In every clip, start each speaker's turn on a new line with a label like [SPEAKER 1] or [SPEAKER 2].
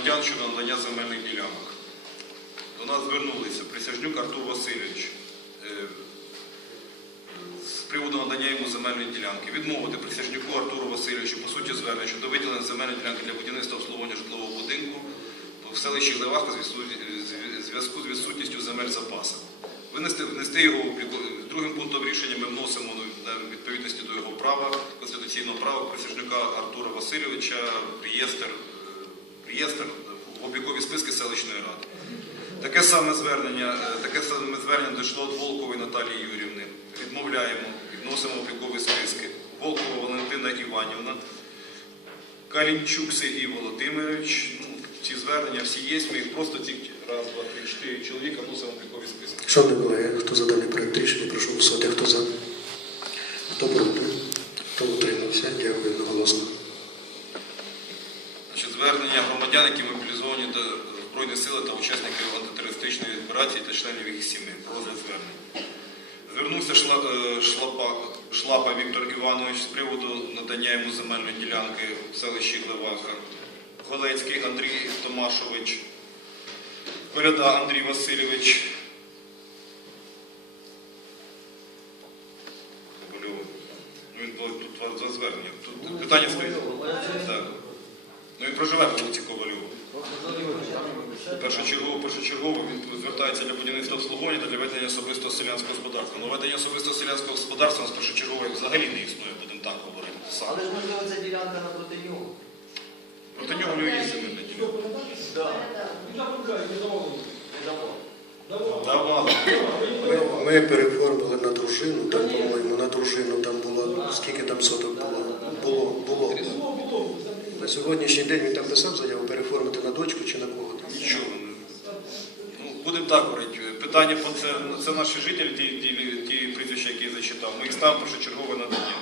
[SPEAKER 1] громадян щодо надання земельних ділянок. До нас звернулися Присяжнюк Артур Васильович е, з приводу надання йому земельної ділянки. Відмовити Присяжнюку Артуру Васильовичу по суті звернення щодо виділення земельної ділянки для будівництва обслуговування житлового будинку в селищі Леваха в зв'язку- з відсутністю земель запасу. Винести внести його другим пунктом рішення ми вносимо на відповідності до його права, конституційного права Присяжнюка Артура Васильовича реєстр, реєстр в облікові списки селищної ради. Таке саме звернення, е, таке саме звернення дійшло від Волкової Наталії Юрівни. Відмовляємо і вносимо облікові списки. Волкова Валентина Іванівна, Калінчук Сергій Володимирович. Ну, ці звернення всі є, ми їх просто ці раз, два, три, чотири чоловіка вносимо облікові списки.
[SPEAKER 2] Шановні колеги, хто за даний проект рішення, прошу голосувати. Хто за? Хто проти? Хто утримався? Дякую одноголосно.
[SPEAKER 1] Звернення громадян, які мобілізовані до Збройних сил та учасників антитерористичної операції та членів їх. Про розгляд звернень. Звернувся е, Шлапа, Шлапа Віктор Іванович з приводу надання йому земельної ділянки в селищі Леваха. Голецький Андрій Томашович, Коляда Андрій Васильович. Ковальов. Ну, він було тут два, два звернення. Тут питання стоїть. Так. Ну він проживає по вулиці Ковальова. Першочергово, першочергово він звертається для будівництва обслуговування та для ведення особистого селянського господарства. Ну, ведення особистого селянського господарства у нас першочергово взагалі не існує, будемо так говорити. Саме.
[SPEAKER 3] Але ж можливо ця ділянка напроти нього.
[SPEAKER 1] Проти нього в нього є земельна ділянка.
[SPEAKER 3] Так.
[SPEAKER 4] Не давали.
[SPEAKER 3] Не давав.
[SPEAKER 1] Давали.
[SPEAKER 2] Ми, ми переформили на дружину, там, по-моєму, на дружину там було, скільки там соток було? Було, було. На сьогоднішній день він там писав заяву переформити на дочку чи на кого там?
[SPEAKER 1] Нічого. Ну, будемо так говорити. Питання по це, це наші жителі, ті, ті, ті прізвища, які я зачитав. Ми їх ставимо першочергове надання.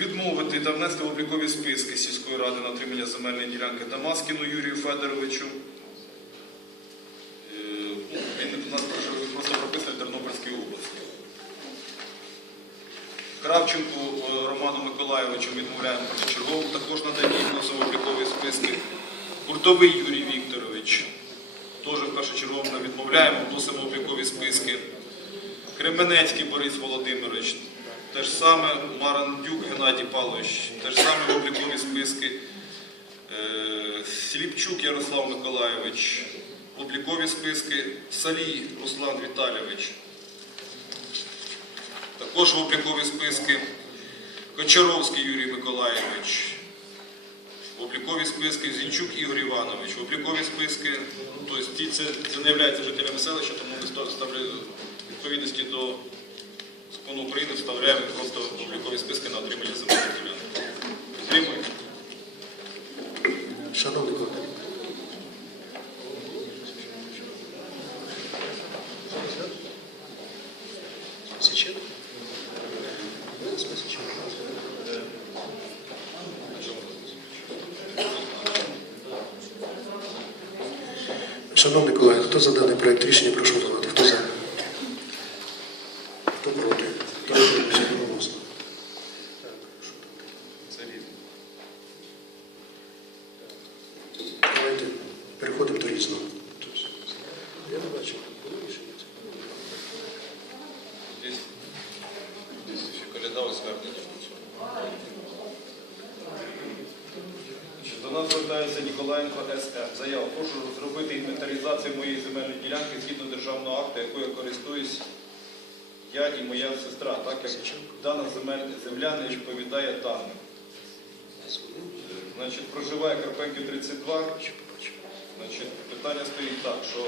[SPEAKER 1] Відмовити та внести в облікові списки сільської ради на отримання земельної ділянки Дамаскіну Юрію Федоровичу. Е, ну, Він нас Кравченку е, Роману Миколайовичу відмовляємо першочергово, також надані вносимо в облікові списки. Куртовий Юрій Вікторович. Теж в першочергово ми відмовляємо, вносимо облікові списки. Кременецький Борис Володимирович. Те ж саме Марандюк Геннадій Павлович. Те ж саме облікові списки. Е, Сліпчук Ярослав Миколайович. Облікові списки. Салій Руслан Віталійович. Також в облікові списки. Кочаровський Юрій Миколаєвич, В облікові списки Зінчук Ігор Іванович. В облікові списки, тобто це, це не являються жителями селища, тому ми ста- ставляємо відповідності до закону України вставляємо просто в облікові списки на отримання земельних ділянок. Підтримуємо.
[SPEAKER 2] Шановні колеги. Сейчас? Шановні колеги, хто за даний проект рішення, прошу голосувати. Хто за? Хто проти? Хто утримався одноголосно?
[SPEAKER 1] Це різне.
[SPEAKER 2] Давайте переходимо до різного. Я не бачу. Було рішення?
[SPEAKER 1] Десь, десь ще коляда звернення. Нас Ніколаєнко СФ. Заява. Прошу зробити інвентаризацію моєї земельної ділянки згідно державного акту, якою я користуюсь я і моя сестра, так як дана земля не відповідає даним. Значить, проживає Карпенків 32. Значить, питання стоїть так, що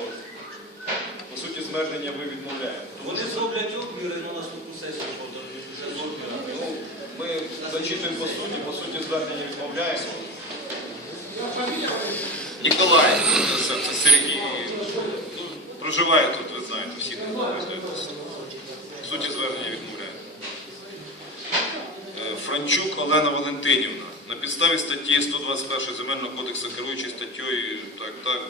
[SPEAKER 1] по суті звернення ми відмовляємо.
[SPEAKER 5] Вони зроблять обміри на наступну сесію вже з обмірами.
[SPEAKER 1] Ну, ми зачитуємо по суті, по суті звернення відмовляємо. Ніколай, це, це Сергій. Проживає тут, ви знаєте, всі. В суті звернення відмовляємо. Е, Франчук Олена Валентинівна. На підставі статті 121 Земельного кодексу, керуючи статтєю, так, так,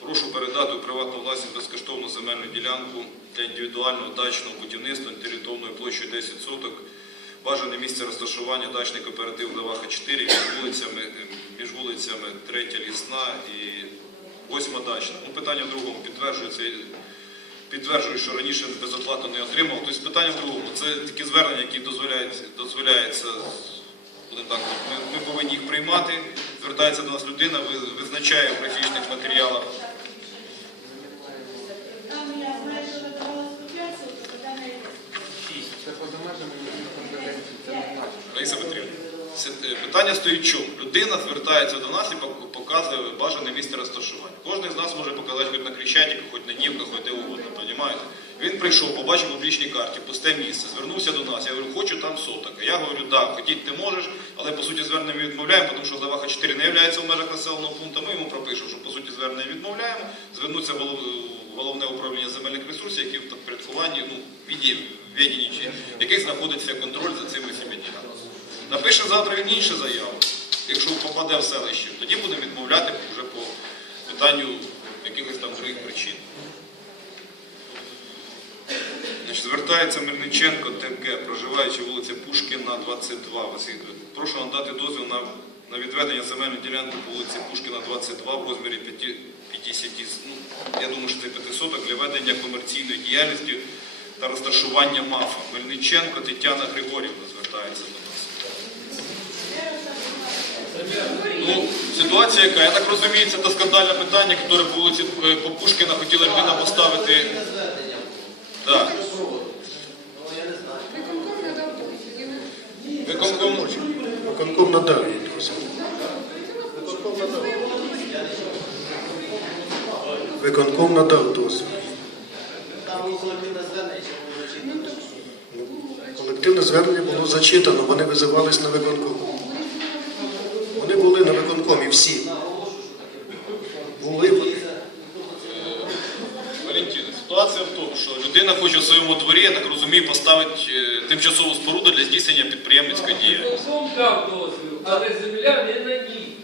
[SPEAKER 1] прошу передати у приватну власність безкоштовну земельну ділянку для індивідуального дачного будівництва територіальною площею 10 соток. Бажане місце розташування дачний кооператив Леваха 4 між вулицями, е, між вулицями вулицями, третя лісна і восьма дачна. Ну, питання в другому підтверджується. Підтверджую, що раніше безоплатно не отримав. Тобто питання в другому. Це такі звернення, які дозволяють, дозволяється, будемо так, ми, ми повинні їх приймати. Звертається до нас людина, визначає в графічних матеріалах.
[SPEAKER 6] Там я знаю, що видавалось по 5 суток, а там я
[SPEAKER 7] Це поза межами їхніх компетенцій, це не наше.
[SPEAKER 1] Петрівна, е, питання стоїть чому? Людина звертається до нас і показує бажане місце розташування. Кожен з нас може показати хоч на Крещатику, хоч на Нівках, хоч де угодно, розумієте? Він прийшов, побачив в публічній карті, пусте місце, звернувся до нас. Я говорю, хочу там соток. Я говорю, да, хотіть ти можеш, але по суті звернення відмовляємо, тому що Заваха 4 не є в межах населеного пункту. Ми йому пропишемо, що по суті звернення відмовляємо. Звернуться головне управління земельних ресурсів, які в підпорядкуванні, ну, віді, яких знаходиться контроль за цими всіми ділянками. Напише завтра він іншу заяву, якщо попаде в селище, тоді будемо відмовляти вже по питанню якихось там других причин. Значить, звертається Мирниченко ТГ, проживаючи вулиця Пушкіна, 22. Василь, прошу надати дозвіл на, на відведення земельної ділянки вулиці Пушкіна, 22 в розмірі 5 50, ну, я думаю, що це 500 для ведення комерційної діяльності та розташування МАФа. Мельниченко Тетяна Григорівна звертається до. Ну, ситуація яка? Я так розумію, це те скандальне питання, яке по вулиці е, по Пушкіна хотіла людина поставити. Так.
[SPEAKER 6] Виконком.
[SPEAKER 1] Виконком
[SPEAKER 2] надав їй дозвіл. Виконком надав дозвіл.
[SPEAKER 3] Колективне звернення, було зачитано?
[SPEAKER 2] Ну, Колективне звернення було зачитано, вони визивались на виконком. Виконкомі всі. Були вони.
[SPEAKER 1] Валентина, ситуація в тому, що людина хоче в своєму дворі, я так розумію, поставити е, тимчасову споруду для здійснення підприємницької діяльності.
[SPEAKER 4] Виконком дав дозвіл, але земля не на ній.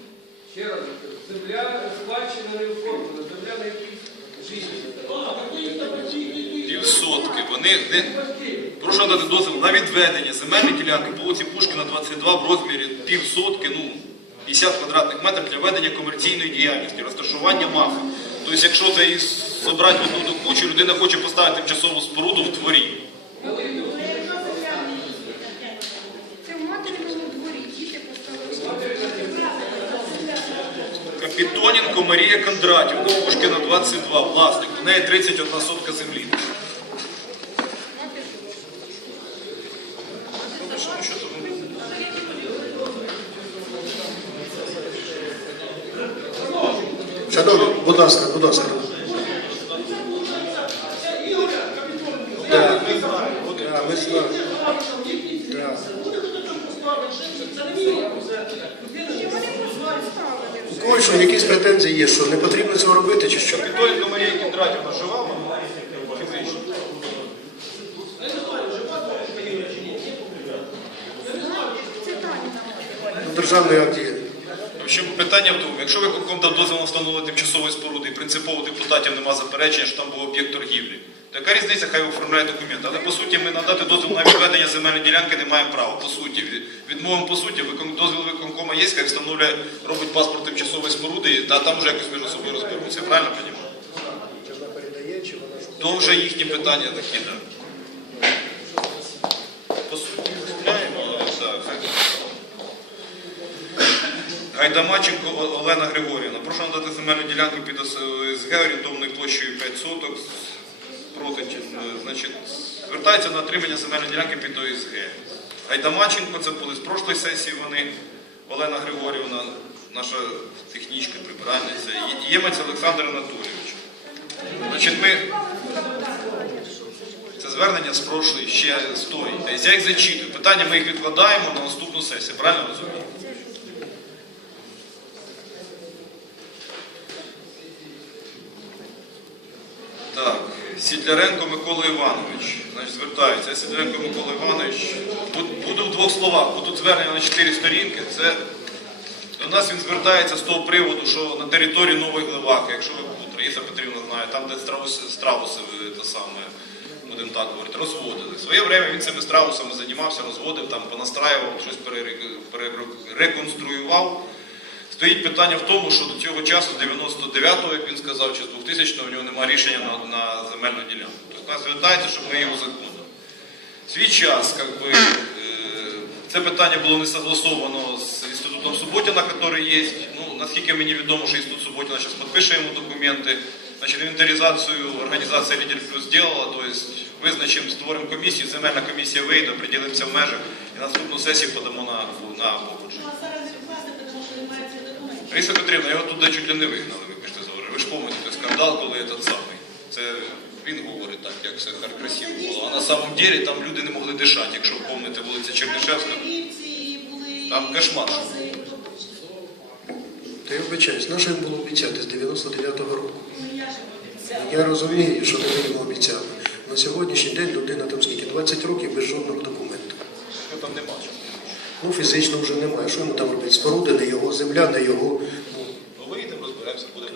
[SPEAKER 4] Ще раз кажу, земля сплачена не оформлена, земля на якійсь житті.
[SPEAKER 1] Півсотки. Вони не прошу надати дозвіл на відведення земельної ділянки по вулиці Пушкіна 22 в розмірі півсотки, ну 50 квадратних метрів для ведення комерційної діяльності, розташування мафа. Тобто, якщо це і зібрати одну до кучу, людина хоче поставити тимчасову споруду в дворі. Капітоненко Марія Кондратівна, Пушкіна 22, власник. У неї 31 сотка землі. Що це ви?
[SPEAKER 2] Шановні, будь ласка. У когось що, якісь претензії є, що не потрібно цього робити чи що?
[SPEAKER 1] Капітоненко Марія Кондратівна жива вона? Фізично.
[SPEAKER 2] Державний акт
[SPEAKER 1] питання в тому, якщо виконком дав дозвіл на встановлення тимчасової споруди і принципово депутатів нема заперечення, що там був об'єкт торгівлі, то яка різниця, хай оформляє документи. Але по суті ми надати дозвіл на відведення земельної ділянки не маємо права. По суті, Від- відмовимо по суті, дозвіл виконкома є, як встановлює, робить паспорт тимчасової споруди, та там вже якось між собою розберуться. Правильно розумію? То вже їхні питання такі, так. По суті, оформляємо, але так. Гайдамаченко О- Олена Григорівна. Прошу надати земельну ділянку під ОСГ орієнтовною площею 5 соток. Проти, е, значить, звертається на отримання земельної ділянки під ОСГ. Гайдамаченко, це були з прошлої сесії вони. Олена Григорівна, наша технічка, прибиральниця. Ємець Олександр Анатолійович. Значить, ми... Це звернення з прошлої, ще. Тобто Я їх зачитую. Питання ми їх відкладаємо на наступну сесію. Правильно розумію? Так, Сідляренко Микола Іванович. Значить, звертається. Я Сідляренко Микола Іванович. Буду в двох словах, тут звернення на чотири сторінки. Це до нас він звертається з того приводу, що на території Нової Глибаки, якщо ви Раїса Петрівна знає, там, де страуси, страуси те саме, будемо так говорити, розводили. В своє время він цими страусами займався, розводив, там, понастраював, щось перереконструював. Стоїть питання в тому, що до цього часу, з 99-го, як він сказав, чи з 2000-го, у нього немає рішення на, на земельну ділянку. Тобто нас звертається, щоб ми його законили. Свій час, как би, е, це питання було не согласовано з інститутом Суботіна, який є. Ну, наскільки мені відомо, що інститут Суботіна зараз підпише йому документи. Значить, інвентаризацію організація Лідер Плюс зробила, тобто визначимо, створимо комісію, земельна комісія вийде, приділимося в межах і наступну сесію подамо на, на погодження.
[SPEAKER 6] Ну, а зараз відкласти, тому що немає документів.
[SPEAKER 1] Петрівна, його туди чуть ли не вигнали, вибачте за говорю. Ви ж пам'ятаєте скандал, коли этот самий. Це він говорить так, як все красиво було. А на самом деле там люди не могли дишати, якщо пам'ятаєте вулиця Чернишевська. Там кошмар.
[SPEAKER 2] Та я вибачаюсь, наше їм було обіцяти з 99-го року.
[SPEAKER 6] Я.
[SPEAKER 2] Я розумію, що вони їм обіцяли. На сьогоднішній день людина там скільки? 20 років без жодного документу.
[SPEAKER 1] Що там нема?
[SPEAKER 2] Ну, фізично вже немає. Що йому там робити? Споруди не його, земля не його. Ну,
[SPEAKER 1] Ну вийдемо, розберемося, буде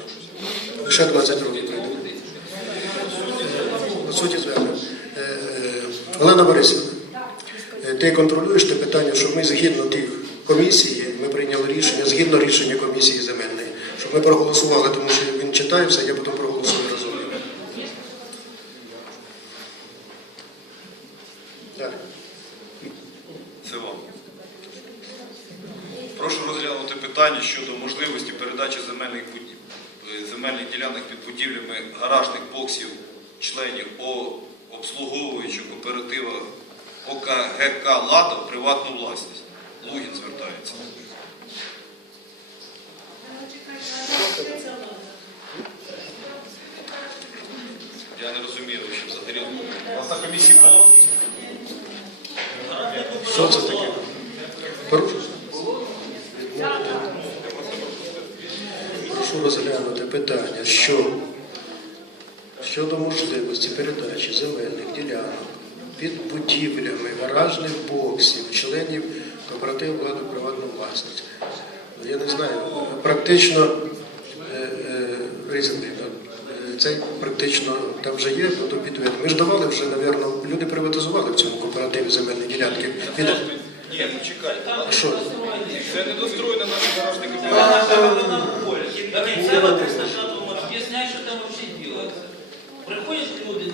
[SPEAKER 1] щось.
[SPEAKER 2] ще 20 років пройде. По суті, звернення. Олена Борисівна, е, ти контролюєш те питання, що ми згідно тих комісії, ми прийняли рішення, згідно рішення комісії земельної, щоб ми проголосували, тому що він читає все, я потім проголосую разом. Так.
[SPEAKER 1] Це вам. Прошу розглянути питання щодо можливості передачі земельних, буді- е, земельних ділянок під будівлями гаражних боксів членів О обслуговуючого кооператива ОКГК «Лада» в приватну власність. Лугін звертається. Я не розумію, що взагалі. У вас на комісії було?
[SPEAKER 2] Що це таке? Прошу. Розглянути питання, що щодо можливості передачі земельних ділянок під будівлями гаражних боксів, членів кооперативу влади приватну власність. Ну, Я не знаю, практично е, е, це практично там вже є, ну, то підведено. Ми ж давали вже, мабуть, люди приватизували в цьому кооперативі земельні ділянки.
[SPEAKER 1] Ні, почекайте.
[SPEAKER 2] А що?
[SPEAKER 1] Це недостроєна наша гаражна
[SPEAKER 5] Объясняй, что там вообще делается. Приходят люди,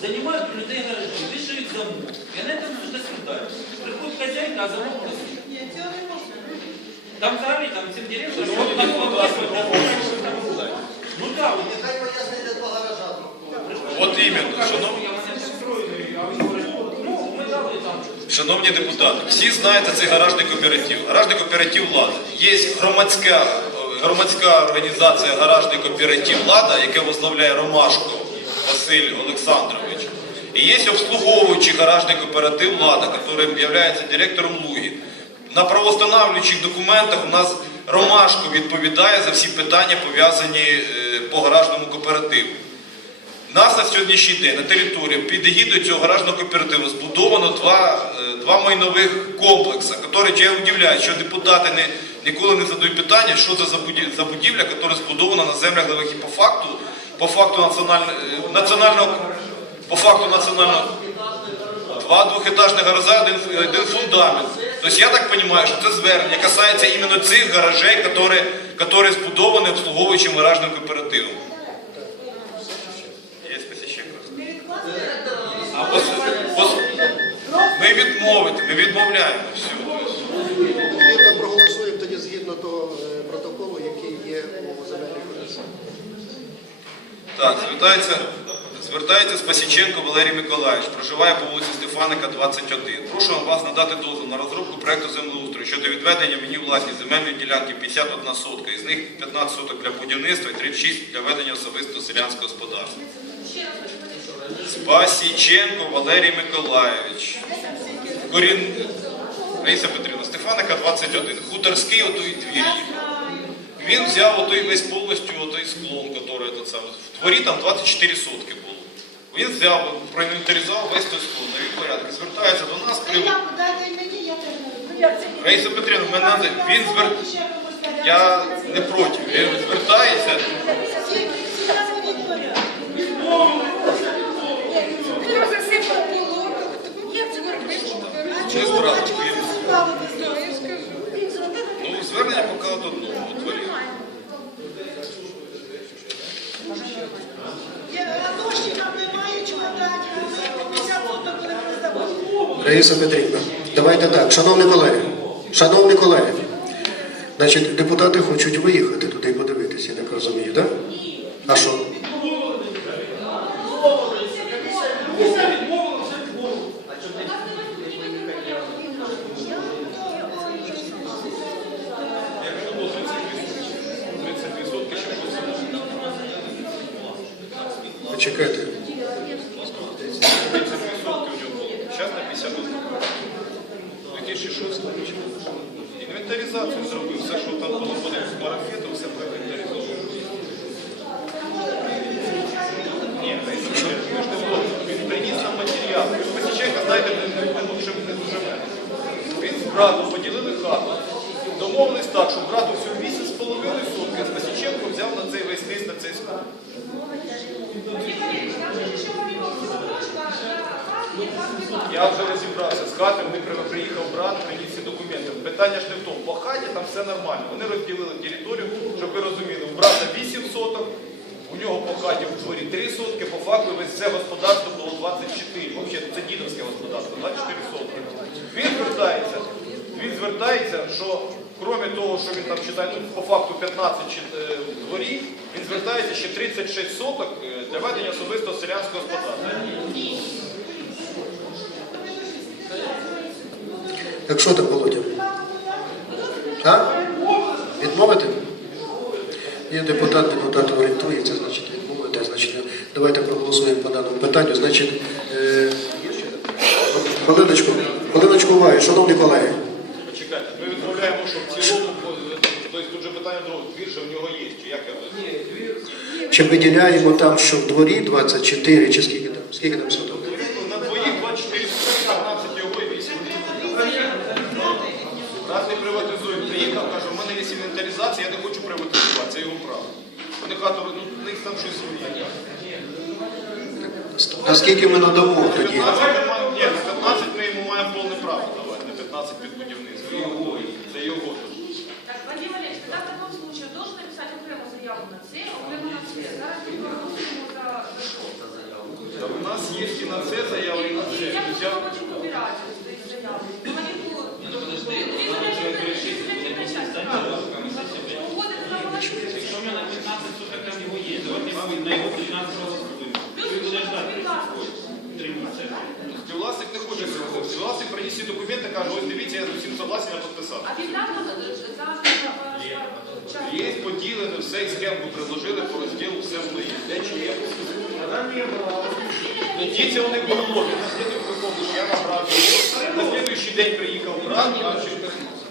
[SPEAKER 5] занимают у людей гаражи, вешают замок. И на этом нужно свидать. Приходит хозяйка, а замок
[SPEAKER 6] не.
[SPEAKER 5] Там взорвали, там всем директором, вот так вот, так вот, так вот. Ну да, вот
[SPEAKER 3] Нехай пояснить, де два гаража.
[SPEAKER 1] От іменно, шановні,
[SPEAKER 5] я ну,
[SPEAKER 1] шановні депутати, всі знаєте цей гаражний кооператив. Гаражний кооператив «Лада». Є громадська, громадська організація гаражний кооператив «Лада», яке возглавляє Ромашко Василь Олександрович. І є обслуговуючий гаражний кооператив «Лада», який є директором Луги. На правоустанавлюючих документах у нас Ромашко відповідає за всі питання, пов'язані е, по гаражному кооперативу. Нас на сьогоднішній день на території під егідою цього гаражного кооперативу збудовано два, е, майнових комплекси, які я удивляю, що депутати не, ніколи не задають питання, що це за будівля, яка збудована на землях левих по факту, по факту національного, національного, по факту національного, два двохетажних гаража, один, фундамент. Тобто я так розумію, що це звернення касається іменно цих гаражей, які, збудовані обслуговуючим гаражним кооперативом. Ми відмовити, ми відмовляємо все.
[SPEAKER 2] Відповідно, проголосуємо тоді згідно того е, протоколу, який є у земельній комісії.
[SPEAKER 1] Так, звертається, звертається Спасіченко Валерій Миколаївич, проживає по вулиці Стефаника, 21. Прошу вас надати дозвіл на розробку проекту землеустрою щодо відведення мені власні земельної ділянки 51 сотка, із них 15 соток для будівництва і 36 для ведення особистого селянського господарства. Спасіченко Валерій Миколаївич. Корін... Раїса Петрівна, Стефаника 21. Хуторський отой двір. Він взяв отой весь повністю отой склон, який сам. В дворі там 24 сотки було. Він взяв, проінвентаризував весь той склон, навів порядок. Звертається до нас при...
[SPEAKER 6] не люблю.
[SPEAKER 1] Раїса Петрівна, мене надо... він звер... Я не проти. Він звертається.
[SPEAKER 6] Це
[SPEAKER 1] Ну, звернення поки от
[SPEAKER 2] Раїса Петрівна, давайте так. Шановні колеги, шановні колеги, значить, депутати хочуть виїхати туди подивитися, я так розумію, так? Да? А що?
[SPEAKER 1] Інвентаризацію зробив, все, що там було по марафету, все проінвентаризовано. Ні, ви він приніс нам матеріал. Посіченка, знаєте, не лучше не живе. Він з братом поділили хату. Домовились так, що брату всю 8,5 сотки, а Спасіченко взяв на цей весь низ, на цей склад. Я вже розібрався з хати, приїхав брат, приніс. Питання ж не в тому, по хаті там все нормально. Вони розділили територію, щоб ви розуміли, у брата 8 соток, у нього по хаті в дворі 3 сотки, по факту весь все господарство було 24. Взагалі, це дідовське господарство, 24 сотки. Він звертається, він звертається, що крім того, що він там читає, ну, по факту 15 чи- е, в він звертається ще 36 соток е, для ведення особистого селянського господарства.
[SPEAKER 2] Так що там, Володя? А? Відмовити? Є депутат, депутат орієнтується, значить відмовити, значить давайте проголосуємо по даному питанню. Значить, е, хвилиночку, хвилиночку уваги, шановні колеги.
[SPEAKER 1] Почекайте, ми відмовляємо, що в цілому, тобто тут же питання друге, двір же в нього є, чи як я.
[SPEAKER 2] Чи виділяємо там, що в дворі 24, чи скільки там? Скільки там соток?
[SPEAKER 1] На двоїх 24, 15 його і 8. Нас не приватизують. Приїхав, каже, у мене є інвентаризація, я не хочу приватизувати, це його право. Вони хату, ну, в них там щось є.
[SPEAKER 2] Наскільки ми надамо тоді?
[SPEAKER 1] 15 ми маємо, ні, на 15 ми йому маємо повне право давати, на 15 під будівництво. Його, це його.
[SPEAKER 6] Так, Вадим Олегович, тогда в таком случае должен написать окрему заяву на це, окремо на це. Зараз ми проголосуємо за, за що?
[SPEAKER 1] Та у нас є і на це заява, і на це.
[SPEAKER 6] Я
[SPEAKER 1] я-
[SPEAKER 6] хочу вибирати з заяви. Ну, вони будуть. Дві судебні частини. Угодити на молодці.
[SPEAKER 5] Якщо в мене 15 суток там його є, давайте на його 15 голосуємо.
[SPEAKER 6] Співвласник.
[SPEAKER 1] Не хоче цього. Співвласник приніс всі документи, каже, ось дивіться, я з усім согласен, я підписав.
[SPEAKER 6] А за
[SPEAKER 1] Є поділено, все і схемку предложили по розділу, все воно є. Де чи є? Діться вони було. На слідуючий приходиш, я набрав його. На слідуючий день приїхав брат, а чи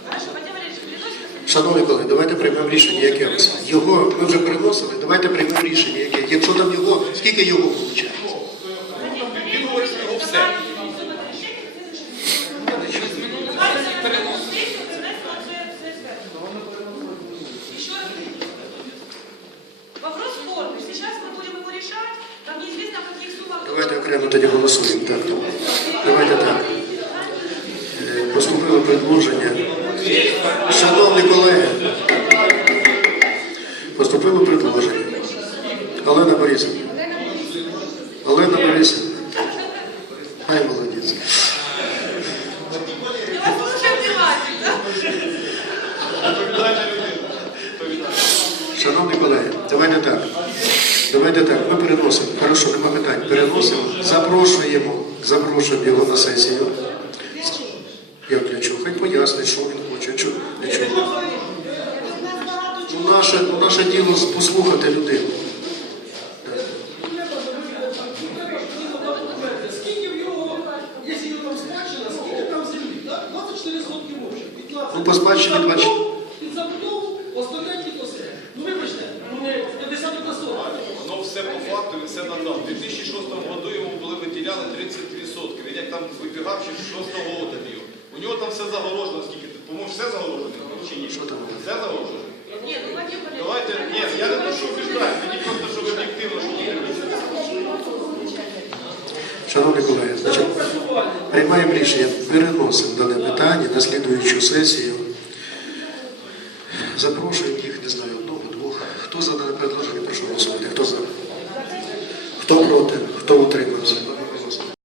[SPEAKER 6] Хорошо, Вадим Олегович, переносите
[SPEAKER 2] Шановні колеги, давайте приймемо рішення, яке його ми вже переносили, давайте приймемо рішення, яке. Якщо там його, скільки його виходить?
[SPEAKER 6] Вопрос спорный. Сейчас мы будем его.
[SPEAKER 2] Давайте окремо тоді голосуємо. Так. Давайте так. Е, предложення. Поступило предложення. Олена Борисовна. Олена Борисовна. Хай молодець. Шановні колеги, давайте так. Давайте так, ми переносимо. Хорошо, нема питань. Переносимо, запрошуємо, запрошуємо його на сесію. Як для чого? Хай пояснить, що він хоче. Чого? Для чого? Ну, наше, ну, наше діло послухати людину.
[SPEAKER 8] Скільки в його, якщо його там спадщина, скільки там землі? Так? 24 сотки може. 15.
[SPEAKER 2] Ну, по спадщині
[SPEAKER 8] Під
[SPEAKER 2] 20.
[SPEAKER 8] забудову, Під остальне тільки все. Ну вибачте, ну не 50 на 40.
[SPEAKER 1] Воно все по факту, він все надав. У 2006 году йому були виділяли 32 сотки. Він як там вибігав ще з 6 року б'є. У нього там все загорожено, скільки? По-моєму, все загорожено чи ні?
[SPEAKER 2] Що там?
[SPEAKER 1] Все загорожено.
[SPEAKER 6] Нет, ну
[SPEAKER 1] Давайте, ні, я не прошу убіждати, мені просто, щоб об'єктивно, що є.
[SPEAKER 2] Шановні колеги, значить, приймаємо рішення, переносимо дане питання на слідуючу сесію.